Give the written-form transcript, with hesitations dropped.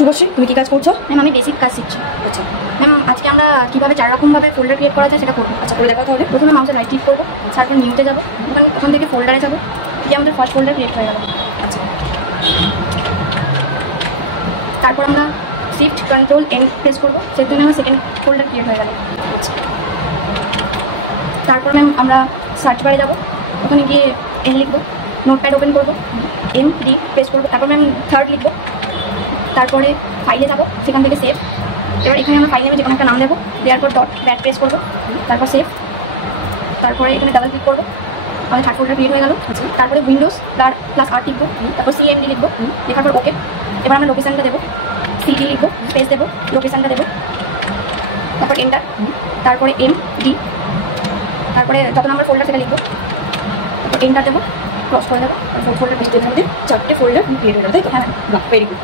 শুভশ্রী, তুমি কি কাজ করছো? ম্যাম আমি বেসিক কাজ শিখছি। আচ্ছা ম্যাম আজকে আমরা কীভাবে 4 রকমভাবে ফোল্ডার ক্রিয়েট করা যায় সেটা করবো। আচ্ছা, করে দেখাও তাহলে। প্রথমে মাউসে রাইট ক্লিক করবো, তারপর নিউতে যাবো, ওখান থেকে ফোল্ডারে যাবো, দিয়ে আমাদের ফার্স্ট ফোল্ডার ক্রিয়েট হয়ে গেল। আচ্ছা, তারপর আমরা শিফট কন্ট্রোল এন প্রেস করবো, সেটা আমার সেকেন্ড ফোল্ডার ক্রিয়েট হয়ে গেল। আচ্ছা, তারপর ম্যাম আমরা সার্চ বারে যাবো, ওখানে গিয়ে এন লিখবো, নোটপ্যাড ওপেন করবো, এম ডি প্রেস করবো, তারপর ম্যাম থার্ড লিখবো, তারপরে ফাইলে যাবো, সেখান থেকে সেভ। এবার এখানে আমরা ফাইল নেমে যে কোনো একটা নাম দেবো, দেওয়ার পর ডট ব্যাট প্রেস করবো, তারপর সেভ, তারপরে এখানে ডাবল ক্লিক করবো, আমাদের থার্ড ফোল্ডার ক্রিয়েট হয়ে গেল। তারপরে উইন্ডোজ প্লাস আর লিখবো, তারপর সিএমডি লিখবো, লেখার পর ওকে। এবার আমরা লোকেশানটা দেবো, সিডি লিখবো, স্পেস দেবো, লোকেশানটা দেবো, তারপর এন্টার, তারপরে এম ডি, তারপরে যত নাম্বার ফোল্ডার সেটা লিখবো, তারপর এন্টার দেবো, ক্রস করে দেবো, আর ফোল্ডার বেশি 4টে ফোল্ডার ক্রিয়েট হয়ে গেল, তাই তো? হ্যাঁ। বাহ, ভেরি গুড।